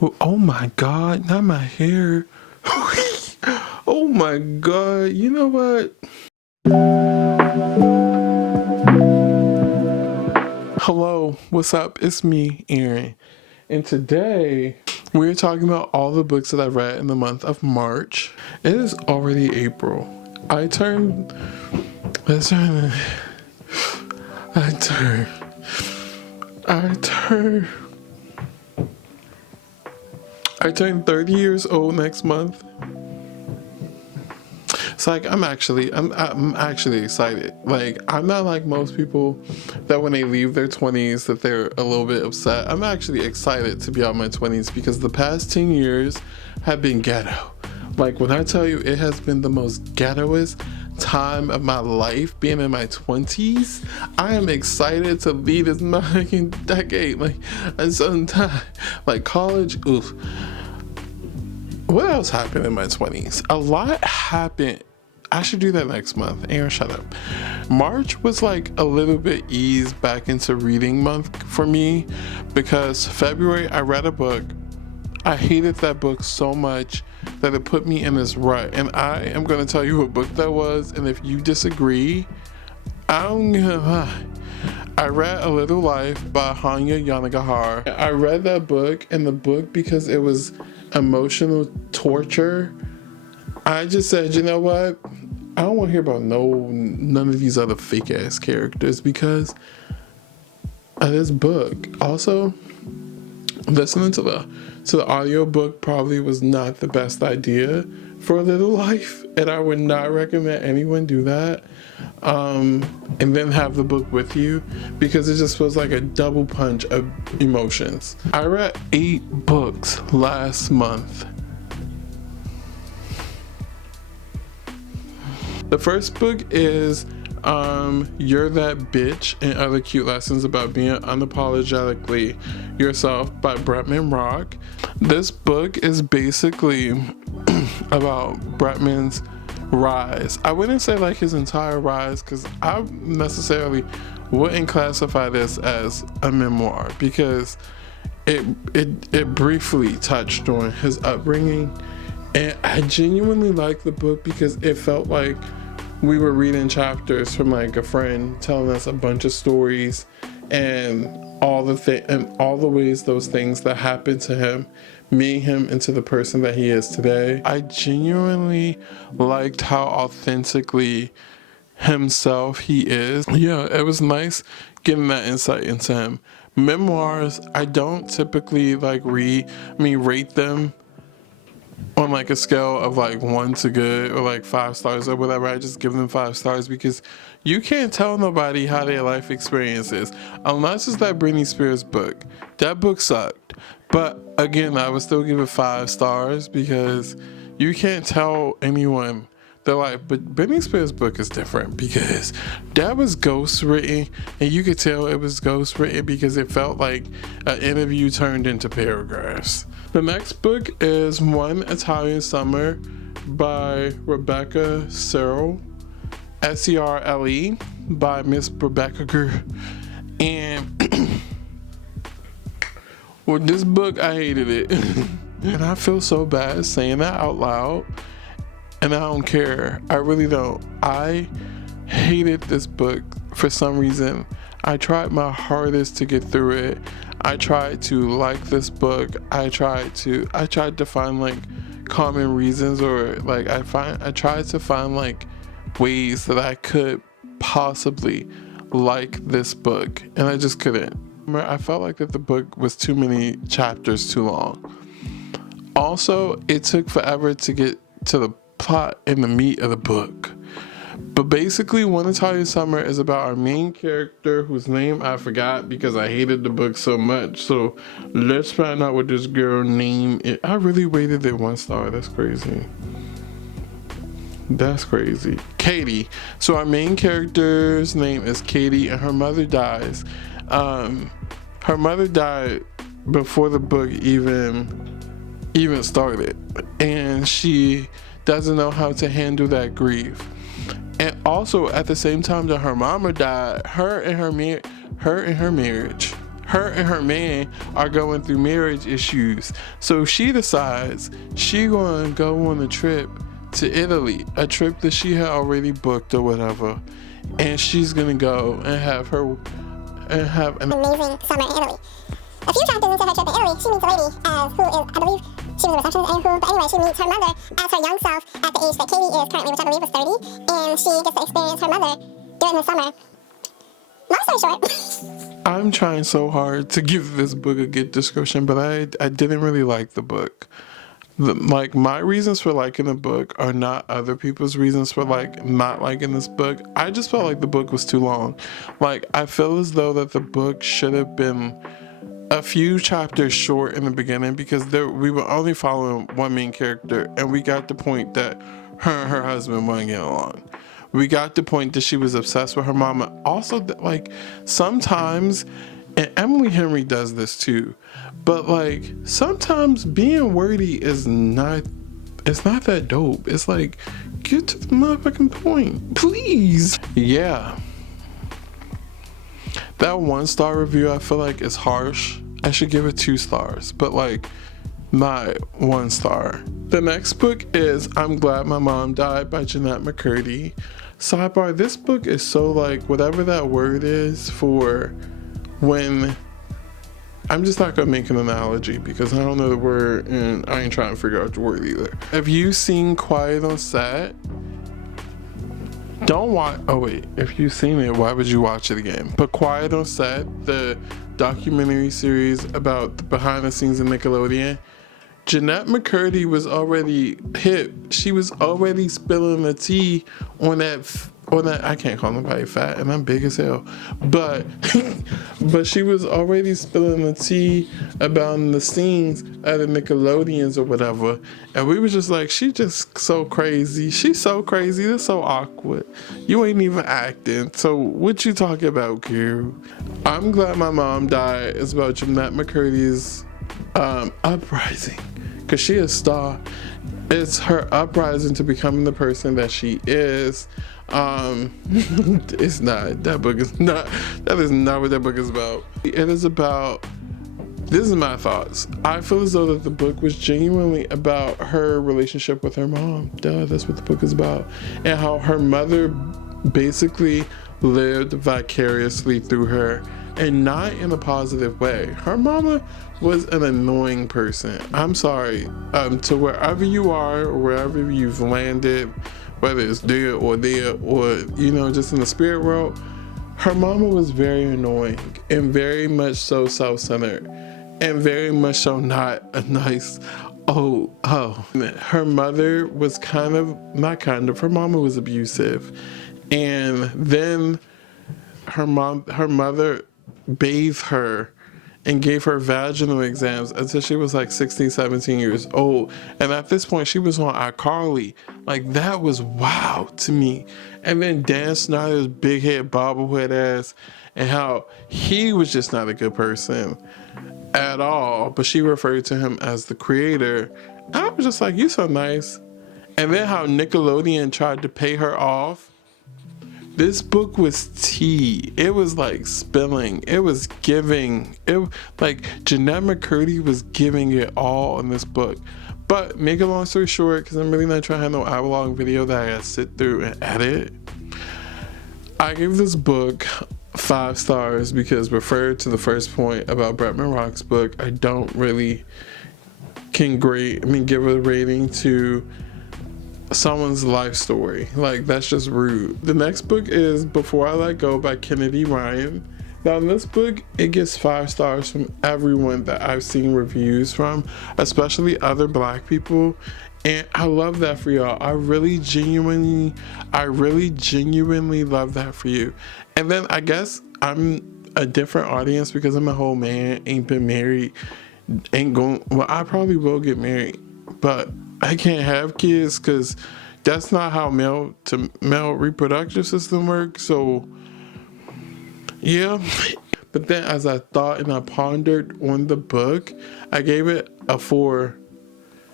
Oh my God, not my hair. Oh my God, you know what? Hello, what's up? It's me, Aaron. And today we're talking about all the books that I read in the month of March. It is already April. I turned 30 years old next month. It's like I'm actually excited. Like, I'm not like most people that when they leave their 20s that they're a little bit upset. I'm actually excited to be out in my 20s because the past 10 years have been ghetto. Like, when I tell you it has been the most ghettoest time of my life being in my 20s, I am excited to leave this motherfucking decade. Like, at some time, like college, oof. What else happened in my 20s? A lot happened. I should do that next month. Aaron, shut up. March was like a little bit eased back into reading month for me because February I read a book. I hated that book so much that it put me in this rut. And I am going to tell you what book that was. And if you disagree, I don't give a lie. I read A Little Life by Hanya Yanagihara. I read that book, and the book, because it was emotional torture, I just said, you know what? I don't want to hear about none of these other fake ass characters because of this book. Also, listening to the audio book probably was not the best idea for A Little Life, and I would not recommend anyone do that. And then have the book with you because it just was like a double punch of emotions. I read 8 books last month. The first book is You're That Bitch and Other Cute Lessons About Being Unapologetically Yourself by Bretman Rock. This book is basically about Bretman's rise. I wouldn't say like his entire rise because I necessarily wouldn't classify this as a memoir because it briefly touched on his upbringing, and I genuinely liked the book because it felt like we were reading chapters from like a friend telling us a bunch of stories and all the ways those things that happened to him made him into the person that he is today. I genuinely liked how authentically himself he is. Yeah, it was nice getting that insight into him. Memoirs, I don't typically like rate them on like a scale of like 1 to good or like 5 stars or whatever. I just give them 5 stars because you can't tell nobody how their life experience is unless it's that Britney Spears book. That book sucked, but again, I would still give it 5 stars because you can't tell anyone their life. But Britney Spears book is different because that was ghost written, and you could tell it was ghost written because it felt like an interview turned into paragraphs. The next book is One Italian Summer by Rebecca Serle, Serle, by Miss Rebecca Gr. And with this book, I hated it. And I feel so bad saying that out loud. And I don't care. I really don't. I hated this book for some reason. I tried my hardest to get through it. I tried to like this book. I tried to find like common reasons, or like I tried to find like ways that I could possibly like this book, and I just couldn't. I felt like that the book was too many chapters too long. Also, it took forever to get to the plot and the meat of the book. But basically, One Italian Summer is about our main character, whose name I forgot because I hated the book so much. So let's find out what this girl name is. I really rated it 1 star. That's crazy. That's crazy. Katie. So our main character's name is Katie, and her mother dies. Her mother died before the book even started, and she doesn't know how to handle that grief. And also at the same time that her mama died, her and her marriage her and her man are going through marriage issues. So she decides she gonna go on a trip to Italy, a trip that she had already booked or whatever, and she's gonna go and have an amazing summer in Italy. A few chapters into her trip in Italy, she meets a lady who is, I believe, she was a receptionist but anyway, she meets her mother as her young self at the age that Katie is currently, which I believe is 30, and she gets to experience her mother during the summer. Long story short. I'm trying so hard to give this book a good description, but I didn't really like the book. Like, my reasons for liking the book are not other people's reasons for not liking this book. I just felt like the book was too long. Like, I feel as though that the book should have been a few chapters short in the beginning, because we were only following one main character, and we got the point that her and her husband weren't getting along. We got the point that she was obsessed with her mama. Also, like, sometimes, and Emily Henry does this too, but like, sometimes being wordy it's not that dope. It's like, get to the motherfucking point, please. Yeah. That 1-star review I feel like is harsh. I should give it 2 stars, but like, not 1 star. The next book is I'm Glad My Mom Died by Jeanette McCurdy. Sidebar, this book is so like, whatever that word is for when, I'm just not gonna make an analogy because I don't know the word and I ain't trying to figure out the word either. Have you seen Quiet on Set? Don't watch, oh wait, if you've seen it, why would you watch it again? But Quiet on Set, the documentary series about the behind the scenes of Nickelodeon, Jeanette McCurdy was already hip. She was already spilling the tea on that, I can't call nobody fat and I'm big as hell, but but she was already spilling the tea about the scenes at the Nickelodeons or whatever, and we were just like, she just so crazy. She's so crazy. That's so awkward. You ain't even acting. So what you talking about, girl? I'm Glad My Mom Died is about Jeanette McCurdy's uprising, because she is a star. It's her uprising to becoming the person that she is. It's not, that is not what that book is about. It is about, this is my thoughts. I feel as though that the book was genuinely about her relationship with her mom. Duh, that's what the book is about. And how her mother basically lived vicariously through her, and not in a positive way. Her mama was an annoying person. I'm sorry, to wherever you are or wherever you've landed, whether it's there or you know, just in the spirit world, her mama was very annoying and very much so self-centered and very much so not a nice her mother was her mama was abusive, and then her mother bathed her and gave her vaginal exams until she was like 16, 17 years old. And at this point, she was on iCarly. Like, that was wow to me. And then Dan Snyder's big head, bobblehead ass, and how he was just not a good person at all. But she referred to him as the creator. And I was just like, you so nice. And then how Nickelodeon tried to pay her off. This book was tea. It was like spilling. It was giving. Like, Jeanette McCurdy was giving it all in this book. But make a long story short, because I'm really not trying to have no hour-long video that I gotta sit through and edit, I gave this book 5 stars because, referred to the first point about Bretman Rock's book, I don't really give a rating to someone's life story. Like, that's just rude. The next book is Before I Let Go by Kennedy Ryan. Now, in this book, it gets 5 stars from everyone that I've seen reviews from, especially other Black people, and I love that for y'all. I really genuinely love that for you. And then I guess I'm a different audience because I'm a whole man, ain't been married, I probably will get married, but I can't have kids because that's not how male to male reproductive system works. So yeah. But then as I thought and I pondered on the book, I gave it a 4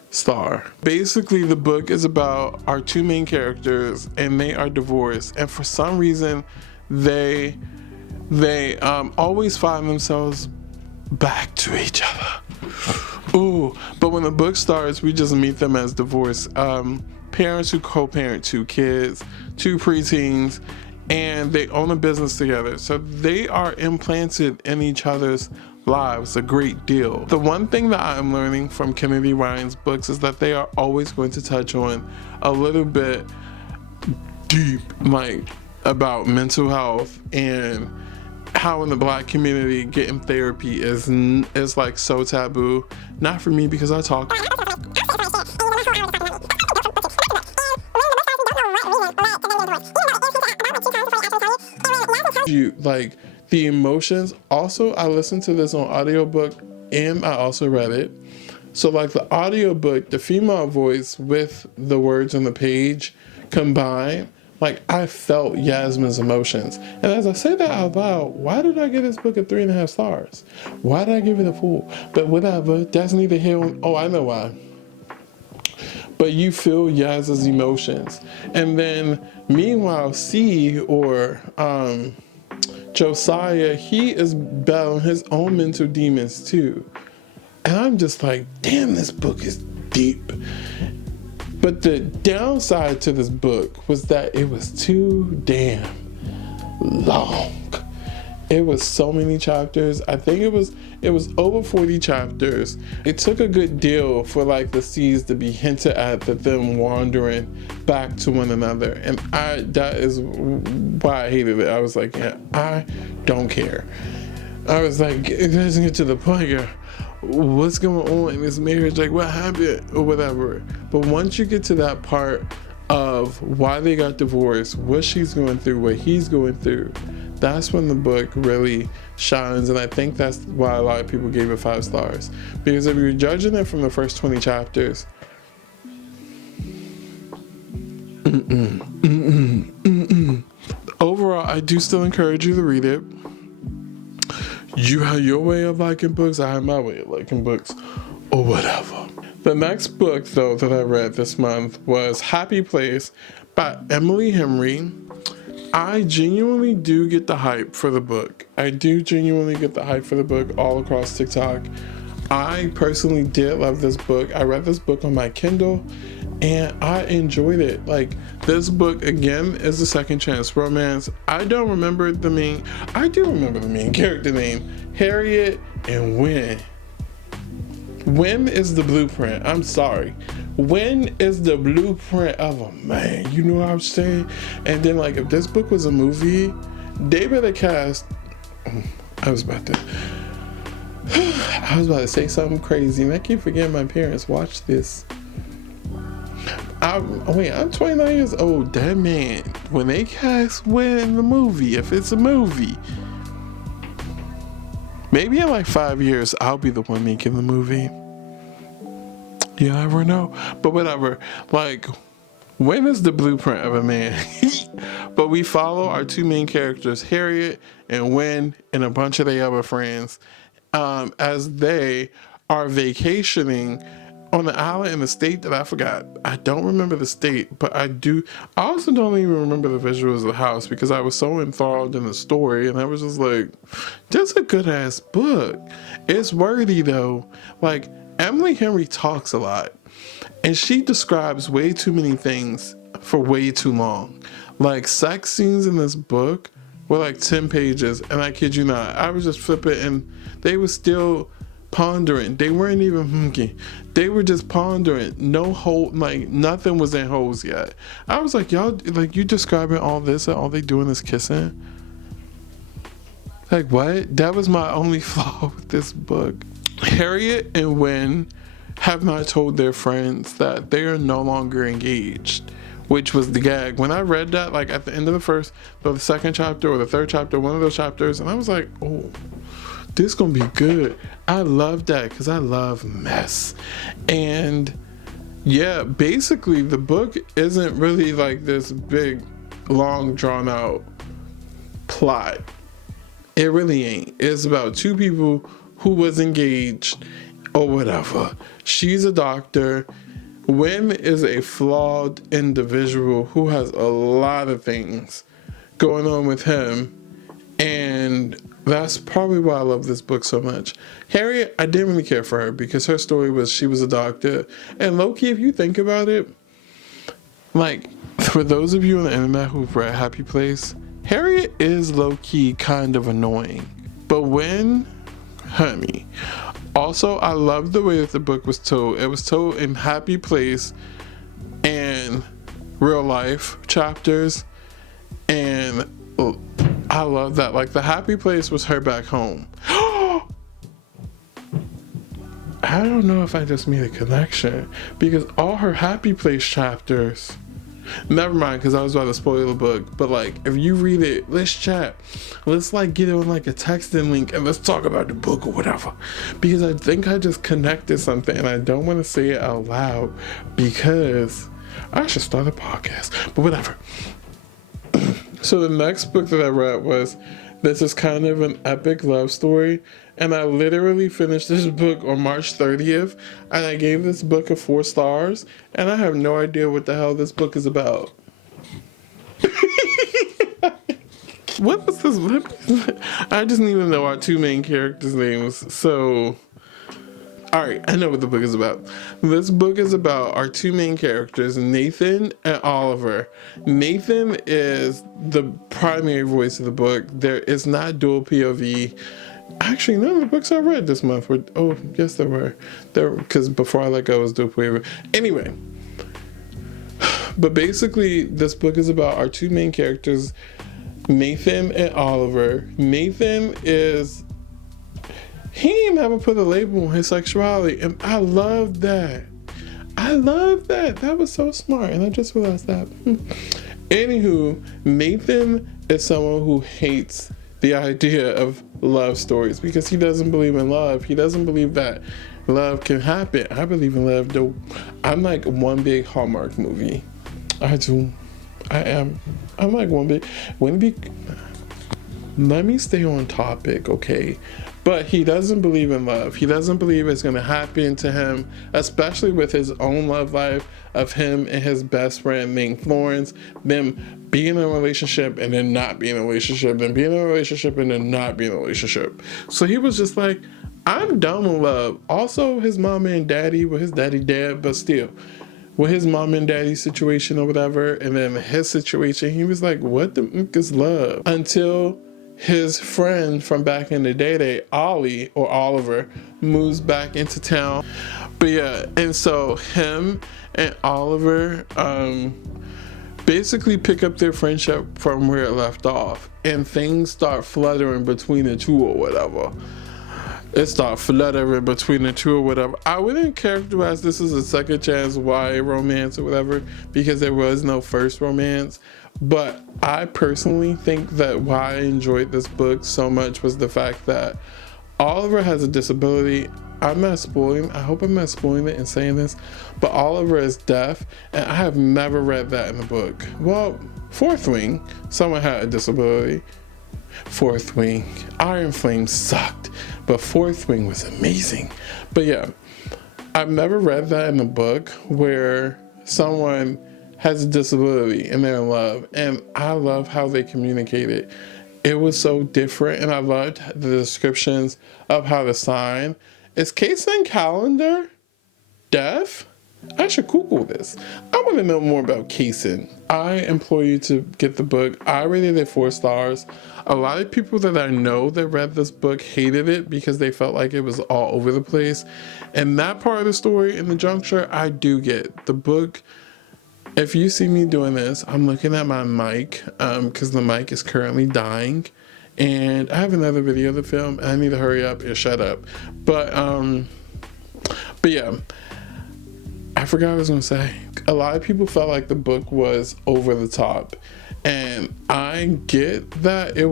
star. Basically, the book is about our 2 main characters, and they are divorced, and for some reason they always find themselves back to each other. Ooh, but when the book starts, we just meet them as divorced parents who co-parent 2 kids, 2 preteens, and they own a business together. So they are implanted in each other's lives a great deal. The one thing that I'm learning from Kennedy Ryan's books is that they are always going to touch on a little bit deep, like about mental health and how in the Black community getting therapy is like so taboo. Not for me, because I talk. You like the emotions. Also, I listened to this on audiobook and I also read it. So like the audiobook, the female voice with the words on the page combined, like I felt Yasmin's emotions. And as I say that out loud, why did I give this book a 3.5 stars? Why did I give it a 4? But whatever, that's neither here. Oh, I know why. But you feel Yaz's emotions. And then meanwhile, C or Josiah, he is battling his own mental demons too. And I'm just like, damn, this book is deep. But the downside to this book was that it was too damn long. It was so many chapters. I think it was over 40 chapters. It took a good deal for like the C's to be hinted at, that them wandering back to one another. And that is why I hated it. I was like, yeah, I don't care. I was like, it doesn't get to the point here. What's going on in this marriage? Like, what happened or whatever. But once you get to that part of why they got divorced, what she's going through, what he's going through, that's when the book really shines. And I think that's why a lot of people gave it 5 stars. Because if you're judging it from the first 20 chapters, overall, I do still encourage you to read it. You have your way of liking books, I have my way of liking books, or whatever. The next book, though, that I read this month was Happy Place by Emily Henry. I genuinely do get the hype for the book. I do genuinely get the hype for the book all across TikTok. I personally did love this book. I read this book on my Kindle and I enjoyed it. Like, this book, again, is a second chance romance. I do remember the main character name, Harriet and Wynn. Wynn is the blueprint. I'm sorry. Wynn is the blueprint of a man. You know what I'm saying? And then, like, if this book was a movie, they better cast... I was about to say something crazy, and I keep forgetting my parents watch this. I'm 29 years old. That man, when they cast Wynn in the movie, if it's a movie, maybe in like 5 years, I'll be the one making the movie. You never know. But whatever. Like, Wynn is the blueprint of a man. But we follow our 2 main characters, Harriet and Wynn, and a bunch of their other friends, as they are vacationing on the island in the state that I forgot. I don't remember the state, but I do. I also don't even remember the visuals of the house because I was so enthralled in the story, and I was just like, that's a good ass book. It's worthy though. Like, Emily Henry talks a lot, and she describes way too many things for way too long. Like, sex scenes in this book were like 10 pages, and I kid you not, I was just flipping, and they were still pondering. They weren't even hunky. They were just pondering. No hole, like nothing was in holes yet. I was like, y'all, like, you describing all this and all they doing is kissing? Like, what? That was my only flaw with this book. Harriet and Wynn have not told their friends that they are no longer engaged, which was the gag. When I read that, like at the end of the second chapter or the third chapter, one of those chapters, and I was like, oh, this is gonna be good. I love that because I love mess. And yeah, basically the book isn't really like this big, long, drawn out plot. It really ain't. It's about 2 people who was engaged or whatever. She's a doctor. Wynn is a flawed individual who has a lot of things going on with him. And That's probably why I love this book so much. Harriet, I didn't really care for her because her story was she was a doctor. And low-key, if you think about it, like, for those of you on the internet who've read Happy Place, Harriet is low-key kind of annoying. But when, honey, also I love the way that the book was told. It was told in Happy Place and real life chapters, and I love that. Like, the Happy Place was her back home. I don't know if I just made a connection, because all her Happy Place chapters, never mind, because I was about to spoil the book, but like, if you read it, let's chat, let's like get it on like a texting link and let's talk about the book or whatever, because I think I just connected something and I don't want to say it out loud because I should start a podcast, but whatever. So the next book that I read was, this is kind of an epic love story, and I literally finished this book on March 30th, and I gave this book a 4 stars, and I have no idea what the hell this book is about. What was this? I just need to know our 2 main characters' names. So, alright, I know what the book is about. This book is about our 2 main characters, Nathan and Oliver. Nathan is the primary voice of the book. There is not dual POV. Actually, none of the books I read this month were, oh, yes there were. Because before I let go, it was dual POV. Anyway, but basically, this book is about our 2 main characters, Nathan and Oliver. Nathan is, he didn't ever put a label on his sexuality, and I love that. That was so smart, and I just realized that. Anywho, Nathan is someone who hates the idea of love stories because he doesn't believe in love. He doesn't believe that love can happen. I believe in love, though. I'm like one big Hallmark movie. I do. I'm like one big. Let me stay on topic, okay? But he doesn't believe in love. He doesn't believe it's going to happen to him, especially with his own love life of him and his best friend named Florence, them being in a relationship and then not being in a relationship, then being in a relationship and then not being in a relationship. So he was just like, I'm done with love. Also, his mom and daddy, well, his daddy dead, but still, with his mom and daddy situation or whatever, and then his situation, he was like, what the fuck is love? Until his friend from back in the day, Ollie or Oliver, moves back into town. But yeah, and so him and Oliver basically pick up their friendship from where it left off, and things start fluttering between the two or whatever. It started fluttering between the two or whatever. I wouldn't characterize this as a second chance YA romance or whatever, because there was no first romance. But I personally think that why I enjoyed this book so much was the fact that Oliver has a disability. I'm not spoiling, I hope I'm not spoiling it in saying this, but Oliver is deaf, and I have never read that in the book. Well, Fourth Wing, someone had a disability. Fourth Wing, Iron Flame sucked, but Fourth Wing was amazing. But yeah, I've never read that in the book where someone has a disability and they're in love, and I love how they communicate it. It was so different, and I loved the descriptions of how to sign. Is Kacen Callender deaf? I should Google this. I want to know more about Kacen. I implore you to get the book. I rated it 4 stars. A lot of people that I know that read this book hated it because they felt like it was all over the place. And that part of the story in the juncture, I do get. The book, if you see me doing this, I'm looking at my mic because the mic is currently dying. And I have another video to film. I need to hurry up and shut up. But yeah. I forgot what I was going to say. A lot of people felt like the book was over the top. And I get that it,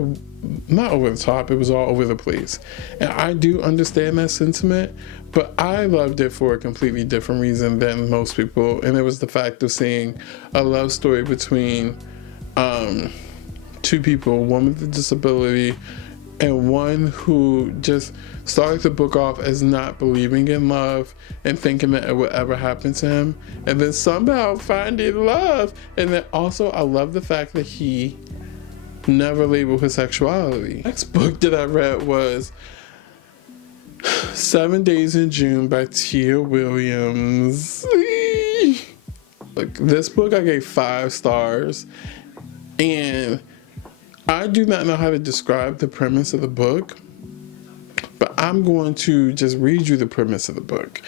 not over the top, it was all over the place. And I do understand that sentiment, but I loved it for a completely different reason than most people. And it was the fact of seeing a love story between 2 people, one with a disability and one who just started the book off as not believing in love and thinking that it would ever happen to him, and then somehow finding love. And then also I love the fact that he never label his sexuality. Next book that I read was 7 Days in June by Tia Williams. Like, this book I gave 5 stars, and I do not know how to describe the premise of the book, but I'm going to just read you the premise of the book.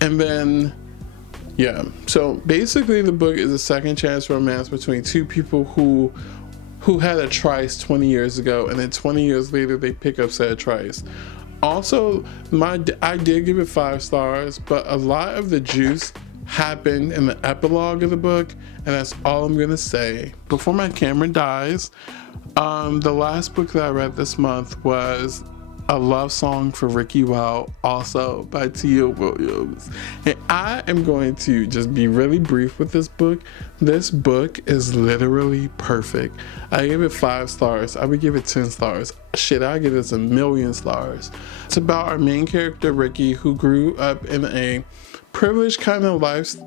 And then, yeah, so basically the book is a second chance romance between two people who had a tryst 20 years ago, and then 20 years later they pick up said tryst. Also, I did give it 5 stars, but a lot of the juice happened in the epilogue of the book, and that's all I'm gonna say. Before my camera dies, the last book that I read this month was A Love Song for Ricki, Wile, also by Tia Williams. And I am going to just be really brief with this book. This book is literally perfect. I gave it 5 stars. I would give it 10 stars. Shit, I give this 1,000,000 stars. It's about our main character, Ricki, who grew up in a privileged kind of life,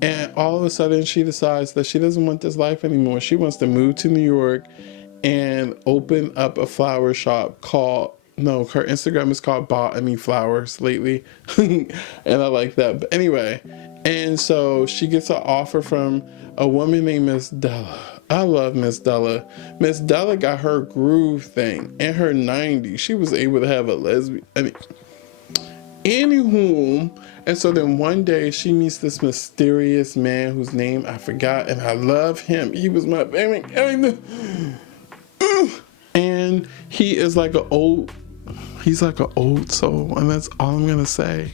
and all of a sudden she decides that she doesn't want this life anymore. She wants to move to New York and open up a flower shop called, no, her Instagram is called Bought Me Flowers lately. And I like that. But anyway, and so she gets an offer from a woman named Miss Della. I love Miss Della. Miss Della got her groove thing in her 90s. She was able to have a lesbian. Anywho, and so then one day she meets this mysterious man whose name I forgot, and I love him. He was my favorite. And he is like he's like an old soul, and that's all I'm gonna say.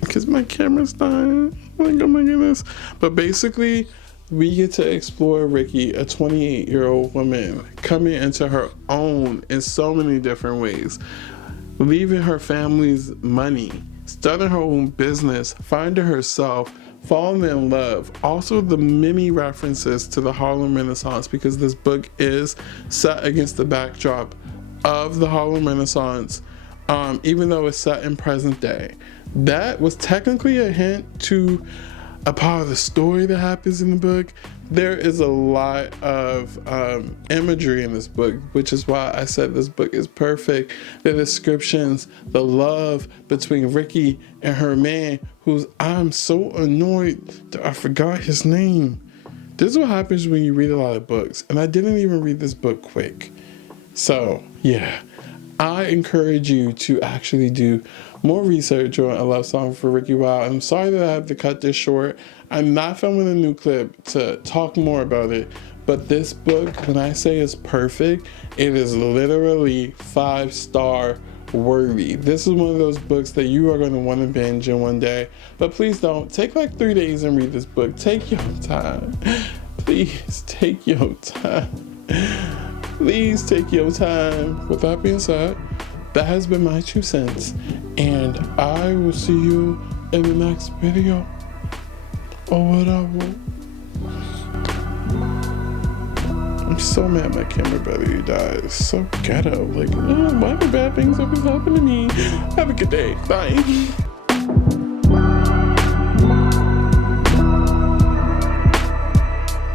Because my camera's dying. Like, oh my goodness. But basically, we get to explore Ricki, a 28-year-old woman, coming into her own in so many different ways. Leaving her family's money, starting her own business, finding herself, falling in love. Also, the many references to the Harlem Renaissance, because this book is set against the backdrop of the Harlem Renaissance, even though it's set in present day. That was technically a hint to a part of the story that happens in the book. There is a lot of imagery in this book, which is why I said this book is perfect. The descriptions, the love between Ricki and her man, who's, I'm so annoyed that I forgot his name. This is what happens when you read a lot of books, and I didn't even read this book quick. So yeah, I encourage you to actually do more research on A Love Song for Ricki, Wile. I'm sorry that I have to cut this short. I'm not filming a new clip to talk more about it, but this book, when I say it's perfect, it is literally 5-star worthy. This is one of those books that you are going to want to binge in one day, but please don't. Take like 3 days and read this book. Take your time. Please take your time. Please take your time. With that being said, that has been my 2 cents, and I will see you in the next video, or whatever. I'm so mad my camera battery died. It's so ghetto. Like, why do bad things always happen to me? Have a good day. Bye.